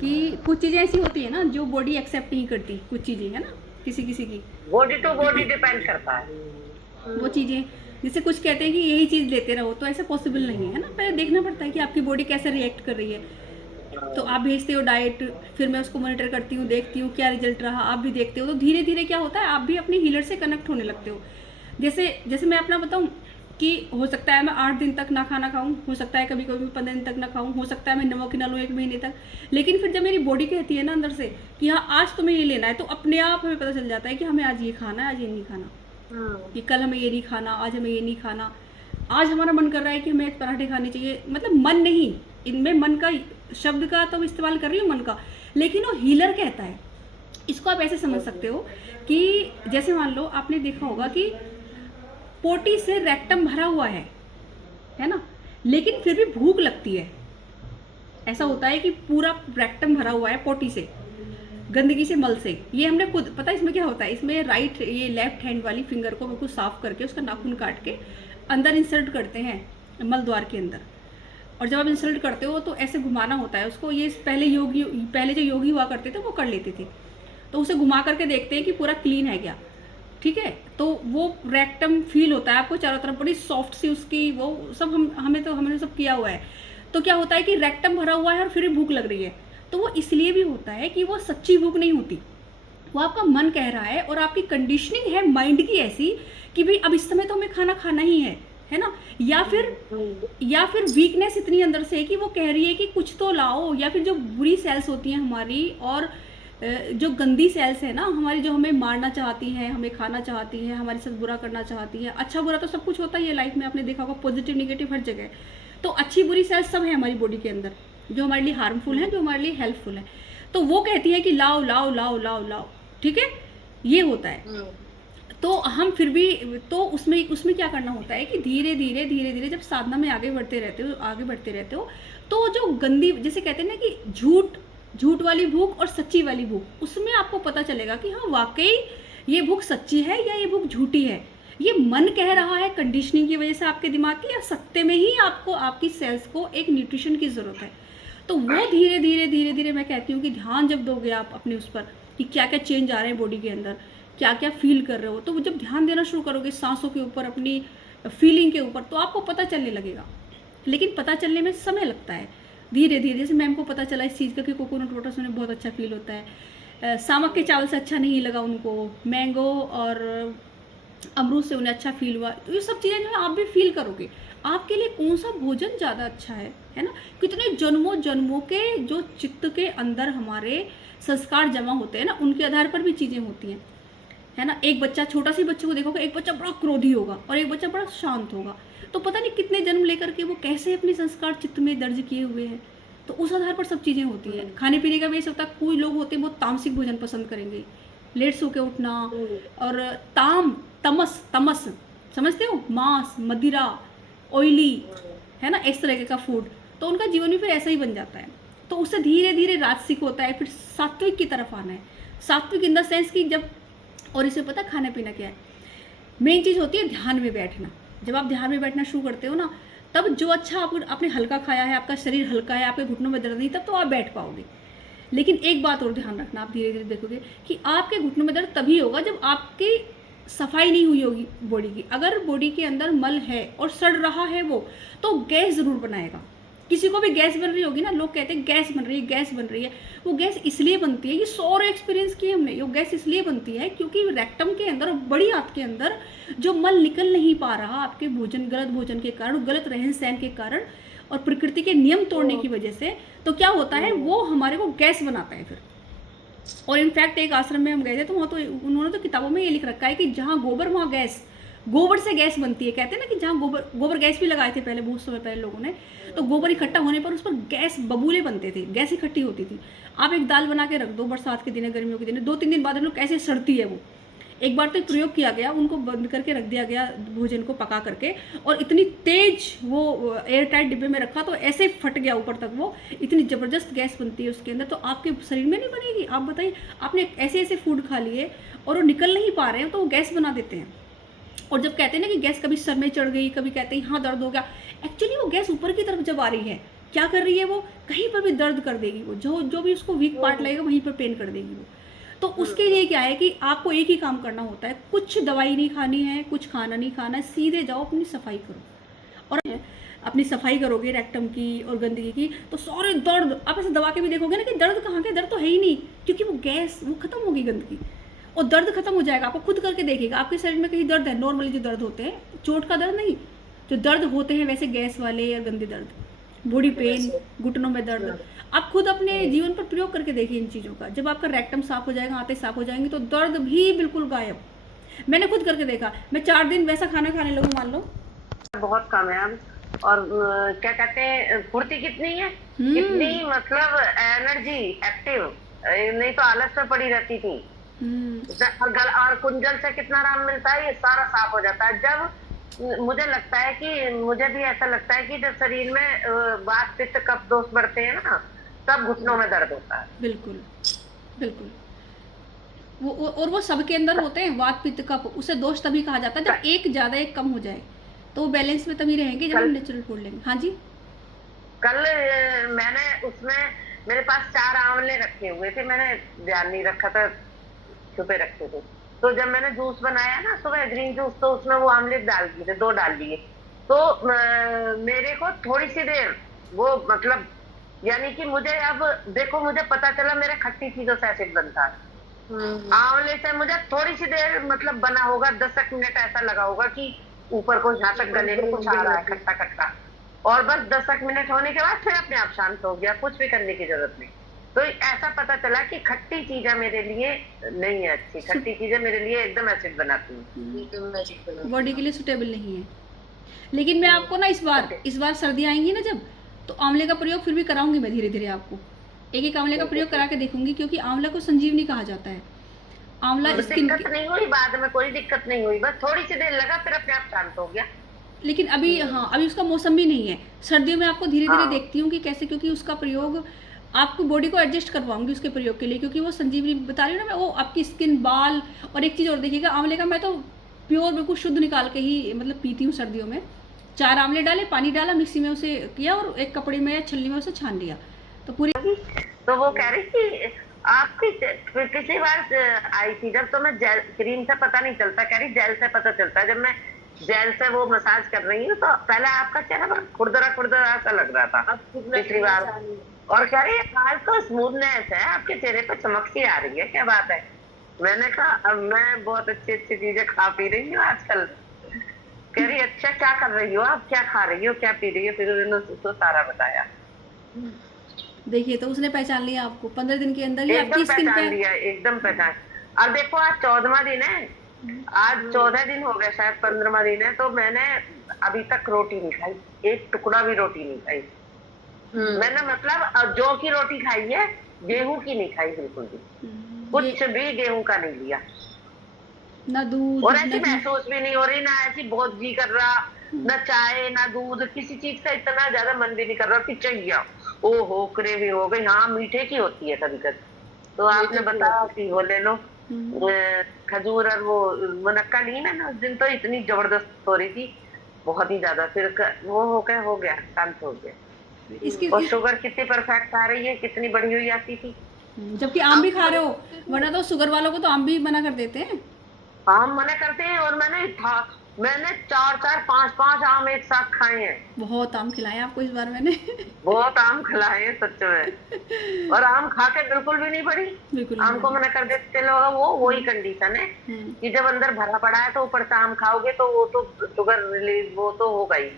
कि कुछ चीज़ें ऐसी होती है ना जो बॉडी एक्सेप्ट नहीं करती, कुछ चीज़ें है ना, किसी किसी की बॉडी टू बॉडी डिपेंड करता है। वो चीज़ें, जैसे कुछ कहते हैं कि यही चीज़ लेते रहो, तो ऐसा पॉसिबल नहीं है ना, पहले देखना पड़ता है कि आपकी बॉडी कैसे रिएक्ट कर रही है। तो आप भेजते हो डाइट, फिर मैं उसको मॉनिटर करती हूँ, देखती हूँ क्या रिजल्ट रहा, आप भी देखते हो, तो धीरे धीरे क्या होता है आप भी अपने हीलर से कनेक्ट होने लगते हो। जैसे जैसे मैं अपना बताऊँ कि हो सकता है मैं 8 दिन तक ना खाना खाऊं, हो सकता है कभी कभी मैं 15 दिन तक ना खाऊं, हो सकता है मैं नमक ही ना लूँ 1 महीने तक, लेकिन फिर जब मेरी बॉडी कहती है ना अंदर से कि हाँ आज तुम्हें ये लेना है, तो अपने आप हमें पता चल जाता है कि हमें आज ये खाना है, आज ये नहीं खाना, कि कल हमें ये नहीं खाना, आज हमें ये नहीं खाना। आज हमारा मन कर रहा है कि हमें एक पराठे खाने चाहिए, मतलब मन नहीं, इनमें मन का शब्द का तो इस्तेमाल कर रही हूँ, मन का, लेकिन वो हीलर कहता है। इसको आप ऐसे समझ सकते हो कि जैसे मान लो आपने देखा होगा कि पोटी से रेक्टम भरा हुआ है ना, लेकिन फिर भी भूख लगती है। ऐसा होता है कि पूरा रेक्टम भरा हुआ है पोटी से, गंदगी से, मल से, ये हमने खुद पता है इसमें क्या होता है, इसमें राइट ये लेफ्ट हैंड वाली फिंगर को बिल्कुल साफ करके उसका नाखून काट के अंदर इंसर्ट करते हैं मल द्वार के अंदर, और जब आप इंसल्ट करते हो तो ऐसे घुमाना होता है उसको, ये पहले जो योगी हुआ करते थे वो कर लेते थे, तो उसे घुमा करके देखते हैं कि पूरा क्लीन है क्या, ठीक है, तो वो रेक्टम फील होता है आपको चारों तरफ, बड़ी सॉफ्ट सी उसकी वो सब, हमने सब किया हुआ है। तो क्या होता है कि रेक्टम भरा हुआ है और फिर भी भूख लग रही है, तो वो इसलिए भी होता है कि वो सच्ची भूख नहीं होती, वो आपका मन कह रहा है और आपकी कंडीशनिंग है माइंड की ऐसी कि भाई अब इस समय तो हमें खाना खाना ही है ना, या फिर वीकनेस इतनी अंदर से कि वो कह रही है कि कुछ तो लाओ, या फिर जो बुरी सेल्स होती हैं हमारी, और जो गंदी सेल्स है ना हमारी, जो हमें मारना चाहती हैं, हमें खाना चाहती हैं, हमारे साथ बुरा करना चाहती है, अच्छा बुरा तो सब कुछ होता ही है लाइफ में, आपने देखा होगा पॉजिटिव निगेटिव हर जगह, तो अच्छी बुरी सेल्स सब है हमारी बॉडी के अंदर, जो हमारे लिए हार्मफुल है, जो हमारे लिए हेल्पफुल है, तो वो कहती है कि लाओ लाओ लाओ लाओ लाओ, ठीक है, ये होता है। तो हम फिर भी, तो उसमें उसमें क्या करना होता है कि धीरे धीरे धीरे धीरे जब साधना में आगे बढ़ते रहते हो, तो जो गंदी, जैसे कहते हैं ना कि झूठ वाली भूख और सच्ची वाली भूख, उसमें आपको पता चलेगा कि हाँ वाकई ये भूख सच्ची है या ये भूख झूठी है, ये मन कह रहा है कंडीशनिंग की वजह से आपके दिमाग की, या सत्य में ही आपको आपकी सेल्स को एक न्यूट्रिशन की ज़रूरत है। तो वो धीरे धीरे धीरे धीरे मैं कहती हूँ कि ध्यान जब दोगे आप अपने उस पर कि क्या क्या चेंज आ रहे हैं बॉडी के अंदर, क्या क्या फील कर रहे हो, तो जब ध्यान देना शुरू करोगे सांसों के ऊपर, अपनी फीलिंग के ऊपर, तो आपको पता चलने लगेगा, लेकिन पता चलने में समय लगता है धीरे धीरे। जैसे मैम को पता चला इस चीज़ का कि कोकोनट वाटर से उन्हें बहुत अच्छा फील होता है, सामक के चावल से अच्छा नहीं लगा उनको, मैंगो और अमरूद से उन्हें अच्छा फील हुआ, तो ये सब चीज़ें जो है आप भी फील करोगे, आपके लिए कौन सा भोजन ज़्यादा अच्छा है ना, कितने जन्मों जन्मों के जो चित्त के अंदर हमारे संस्कार जमा होते हैं ना, उनके आधार पर भी चीज़ें होती हैं, है ना। एक बच्चा, छोटा सी बच्चे को देखोगे, एक बच्चा बड़ा क्रोधी होगा और एक बच्चा बड़ा शांत होगा, तो पता नहीं कितने जन्म लेकर के वो कैसे अपने संस्कार चित्त में दर्ज किए हुए हैं, तो उस आधार पर सब चीज़ें होती हैं। खाने पीने का भी ऐसा होता है, कोई लोग होते हैं बहुत तामसिक भोजन पसंद करेंगे, लेट सो के उठना, और तमस तमस समझते हो, मांस, मदिरा, ऑयली, है ना, इस तरह का फूड, तो उनका जीवन भी फिर ऐसा ही बन जाता है। तो उससे धीरे धीरे राजसिक होता है, फिर सात्विक की तरफ आना है, सात्विक इन द सेंस कि जब, और इसे पता खाना पीना क्या है, मेन चीज़ होती है ध्यान में बैठना। जब आप ध्यान में बैठना शुरू करते हो ना, तब जो अच्छा आपने हल्का खाया है, आपका शरीर हल्का है, आपके घुटनों में दर्द नहीं, तब तो आप बैठ पाओगे। लेकिन एक बात और ध्यान रखना, आप धीरे धीरे देखोगे कि आपके घुटनों में दर्द तभी होगा जब आपकी सफाई नहीं हुई होगी बॉडी की। अगर बॉडी के अंदर मल है और सड़ रहा है वो, तो गैस ज़रूर बनाएगा। किसी को भी गैस बन रही होगी ना, लोग कहते हैं गैस बन रही है, गैस बन रही है, वो गैस इसलिए बनती है, ये 100 एक्सपीरियंस किए हमने, वो गैस इसलिए बनती है क्योंकि रेक्टम के अंदर और बड़ी आंत के अंदर जो मल निकल नहीं पा रहा आपके गलत भोजन के कारण, गलत रहन सहन के कारण और प्रकृति के नियम तोड़ने की वजह से, तो क्या होता है वो हमारे को गैस बनाता है फिर। और इनफैक्ट एक आश्रम में हम गए थे, तो वहाँ तो उन्होंने तो किताबों में ये लिख रखा है कि जहाँ गोबर वहाँ गैस, गोबर से गैस बनती है। कहते हैं ना कि जहाँ गोबर गैस भी लगाए थे पहले, बहुत समय पहले लोगों ने, तो गोबर इकट्ठा होने पर उस पर गैस बबूले बनते थे, गैस इकट्ठी होती थी। आप एक दाल बना के रख दो बरसात के दिन, गर्मियों के दिन, 2-3 दिन बाद हम लोग कैसे सड़ती है वो। एक बार तो प्रयोग किया गया, उनको बंद करके रख दिया गया भोजन को पका करके, और इतनी तेज वो एयर टाइट डिब्बे में रखा तो ऐसे फट गया ऊपर तक, वो इतनी ज़बरदस्त गैस बनती है उसके अंदर। तो आपके शरीर में नहीं बनेगी? आप बताइए, आपने ऐसे ऐसे फूड खा लिए और वो निकल नहीं पा रहे हैं, तो वो गैस बना देते हैं। और जब कहते हैं ना कि गैस कभी सर में चढ़ गई, कभी कहते हैं हाँ दर्द हो गया, एक्चुअली वो गैस ऊपर की तरफ जब आ रही है क्या कर रही है वो, कहीं पर भी दर्द कर देगी वो, जो जो भी उसको वीक पार्ट लगेगा वहीं पर पेन कर देगी वो। तो उसके लिए क्या है कि आपको एक ही काम करना होता है, कुछ दवाई नहीं खानी है, कुछ खाना नहीं खाना है, सीधे जाओ अपनी सफाई करो। और अपनी सफाई करोगे रेक्टम की और गंदगी की, तो सारे दर्द आप ऐसे दबा के भी देखोगे ना कि दर्द कहाँ के, दर्द तो है ही नहीं, क्योंकि वो गैस वो खत्म होगी गंदगी, और दर्द खत्म हो जाएगा। आपको खुद करके देखिएगा आपके शरीर में कहीं दर्द है, नॉर्मली जो दर्द होते हैं, चोट का दर्द नहीं, जो दर्द होते हैं वैसे गैस वाले या गंदे दर्द, बॉडी पेन, घुटनों में दर्द, आप खुद अपने जीवन पर प्रयोग करके देखिए इन चीज़ों का। जब आपका रेक्टम साफ हो जाएगा, आते साफ हो जाएंगे, तो दर्द भी बिल्कुल गायब। मैंने खुद करके देखा, मैं 4 दिन वैसा खाना खाने लगूँ मान लो, बहुत कम है अब। और क्या कहते हैं, फुर्ती कितनी है, कितनी मतलब एनर्जी, एक्टिव, नहीं तो आलस में पड़ी रहती थी। गल और कुंजल से कितना आराम मिलता है, ये सारा साफ हो जाता है। जब मुझे लगता है कि मुझे भी ऐसा लगता है कि जब शरीर में वात पित्त कफ दोष बढ़ते हैं ना, तब घुटनों में दर्द होता है। बिल्कुल बिल्कुल। और वो सबके अंदर होते हैं, वात पित्त कफ, उसे दोष तभी कहा जाता है जब एक ज्यादा एक कम हो जाए, तो वो बैलेंस में तभी रहेंगे जब हम नेचुरल फूड लेंगे। हाँ जी। कल मैंने उसमें मेरे पास 4 आंवले रखे हुए थे, मैंने ध्यान नहीं रखा था, छुपे रखे थे। तो जब मैंने जूस बनाया ना सुबह, ग्रीन जूस, तो उसमें वो आमलेट डाल दिए थे, 2 डाल दिए। तो मेरे को थोड़ी सी देर वो मतलब, यानी कि मुझे अब देखो, मुझे पता चला मेरे खट्टी चीजों से एसिड बनता है। आंवले से मुझे थोड़ी सी देर मतलब बना होगा, 10 मिनट ऐसा लगा होगा कि ऊपर को यहाँ तक गले में कुछ आ रहा है खट्टा खट्टा, और बस 10 मिनट होने के बाद फिर अपने आप शांत हो गया, कुछ भी करने की जरूरत नहीं। तो ऐसा पता चला कि खट्टी चीजें मेरे लिए नहीं है अच्छी, खट्टी चीजें मेरे लिए एकदम एसिड बनाती हैं, बॉडी के लिए सुटेबल नहीं है। लेकिन मैं आपको ना इस बार सर्दियाँ आएंगी ना जब, तो आंवले का प्रयोग फिर भी कराऊंगी मैं, धीरे धीरे आपको एक आंवले का प्रयोग करा के देखूंगी, क्योंकि आंवला को संजीवनी कहा जाता है। आंवला स्किन दिक्कत नहीं हुई, बाद में कोई दिक्कत नहीं हुई, बस थोड़ी सी देर लगा, फिर अपने आप शांत हो गया। लेकिन अभी हाँ, अभी उसका मौसम भी नहीं है। सर्दियों में आपको धीरे धीरे देखती हूँ कि कैसे, क्योंकि उसका प्रयोग आपको बॉडी को एडजस्ट करवाऊंगी उसके प्रयोग के लिए, क्योंकि वो संजीवनी बता रही हूँ ना मैं, वो आपकी स्किन, बाल, और एक चीज़ और देखिएगा, आंवले का मैं तो प्योर बिल्कुल शुद्ध निकाल के ही मतलब पीती हूँ सर्दियों में। 4 आंवले डाले, पानी डाला, मिक्सी में उसे किया, और एक कपड़े में या छलनी में उसे छान लिया, तो पूरी। तो वो कह रही थी आपकी पिछली बार आई थी जब, तो मैं जेल क्रीम से पता नहीं चलता, कह रही जेल से पता चलता है। जब मैं जेल से वो मसाज कर रही हूँ, तो पहले आपका चेहरा बड़ा खुरदरा खुरदरा सा लग रहा था पिछली बार, और कह रही है आज तो स्मूथनेस है आपके चेहरे पर, चमक सी आ रही है, क्या बात है। मैंने कहा अब मैं बहुत अच्छी अच्छी चीजें खा पी रही हूँ आजकल। कह रही अच्छा क्या कर रही हो आप, क्या खा रही हो, क्या पी रही हो, फिर उन्होंने उसको सारा बताया। देखिए, तो उसने पहचान लिया आपको 15 दिन के अंदर ही, एकदम पहचान लिया, एकदम पहचान। और देखो आज 14वां दिन है, आज 14 दिन हो गए, शायद 15वां दिन है, तो मैंने अभी तक रोटी नहीं खाई, एक टुकड़ा भी रोटी नहीं खाई। मैंने मतलब जौ की रोटी खाई है, गेहूं की नहीं खाई बिल्कुल भी, कुछ भी गेहूं का नहीं लिया, ना दूध, और ऐसी महसूस भी नहीं हो रही, ना ऐसी बहुत जी कर रहा, ना चाय ना दूध, किसी चीज का इतना ज्यादा मन भी नहीं कर रहा कि चाहिए, ओहो क्रेविंग हो गई। हाँ मीठे की होती है कभी कभी, तो आपने बताया कि वो ले लो खजूर, और वो मुनक्का ली मैंने उस दिन, तो इतनी जबरदस्त हो रही थी, बहुत ही ज्यादा, फिर वो हो गया शांत हो गया। और शुगर कितनी परफेक्ट आ रही है, कितनी बढ़ी हुई आती थी, जबकि आम भी खा रहे हो, वरना तो शुगर वालों को तो आम भी मना कर देते हैं। आम मना करते हैं, और मैंने 4 5 आम एक साथ खाए हैं। बहुत आम खिलाए आपको इस बार मैंने बहुत आम खिलाए हैं सच में, और आम खा के बिल्कुल भी नहीं बढ़ी, बिल्कुल आम को मना कर देते लोग। वही कंडीशन है कि जब अंदर भरा पड़ा है, तो ऊपर से आम खाओगे तो वो तो शुगर रिलीज वो तो होगा ही,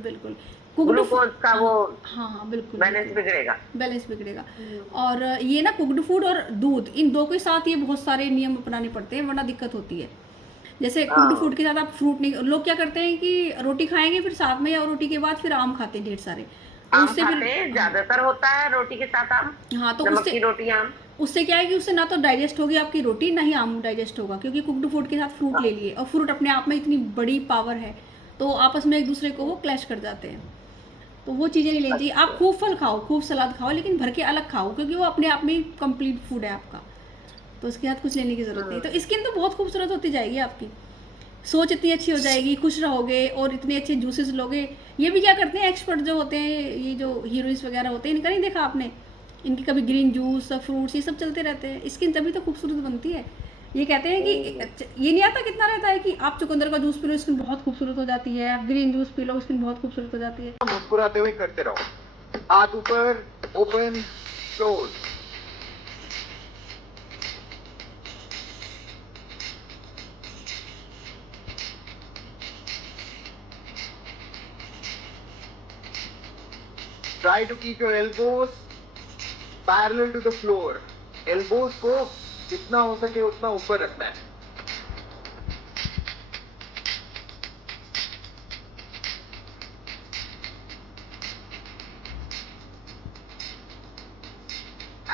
बिल्कुल ग्लूकोज का वो हाँ बिल्कुल बैलेंस बिगड़ेगा। और ये ना कुक्ड फूड और दूध, इन दो के साथ ये बहुत सारे नियम अपनाने पड़ते हैं, वरना दिक्कत होती है। जैसे कुक्ड फूड के साथ आप फ्रूट नहीं, लोग क्या करते हैं कि रोटी खाएंगे, फिर साथ में या रोटी के बाद फिर आम खाते हैं ढेर सारे, उससे फिर ज्यादातर होता है रोटी के साथ आम। हाँ, तो उससे रोटी आम, उससे क्या है कि उससे ना तो डाइजेस्ट होगी आपकी रोटी, ना ही आम डाइजेस्ट होगा, क्योंकि कुक्ड फूड के साथ फ्रूट ले लिए, और फ्रूट अपने आप में इतनी बड़ी पावर है, तो आपस में एक दूसरे को वो क्लैश कर जाते हैं, तो वो चीज़ें नहीं लेनी चाहिए। आप खूब फल खाओ, खूब सलाद खाओ, लेकिन भर के अलग खाओ, क्योंकि वो अपने आप में कंप्लीट फूड है आपका, तो उसके साथ कुछ लेने की जरूरत नहीं। तो स्किन तो बहुत खूबसूरत होती जाएगी आपकी, सोच इतनी अच्छी हो जाएगी, खुश रहोगे और इतने अच्छे जूसेस लोगे। ये भी क्या करते हैं एक्सपर्ट जो होते हैं, ये जो हीरोइंस वगैरह होते हैं, इनका नहीं देखा आपने, इनकी कभी ग्रीन जूस फ्रूट्स ये सब चलते रहते हैं, स्किन तभी तो खूबसूरत बनती है। ये कहते हैं कि ये नहीं आता कितना रहता है कि आप चुकंदर का जूस पी लो स्किन बहुत खूबसूरत हो जाती है, आप green juice P low skin बहुत खूबसूरत हो जाती है। मुस्कुराते हुए करते रहो, हाथ ऊपर, open, close. Try to keep your elbows parallel to the floor. Elbows को जितना हो सके उतना ऊपर रखना है।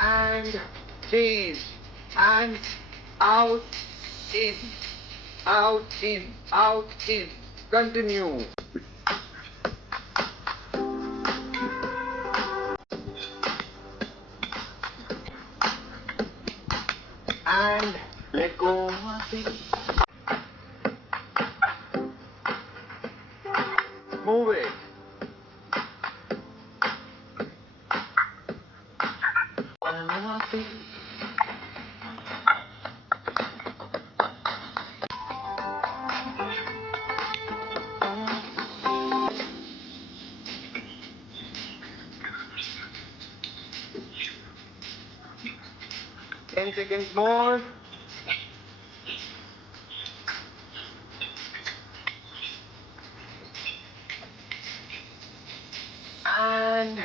And change. Hands out, in, out, in, out, in. Continue. And let go. Move it. Ten seconds more. And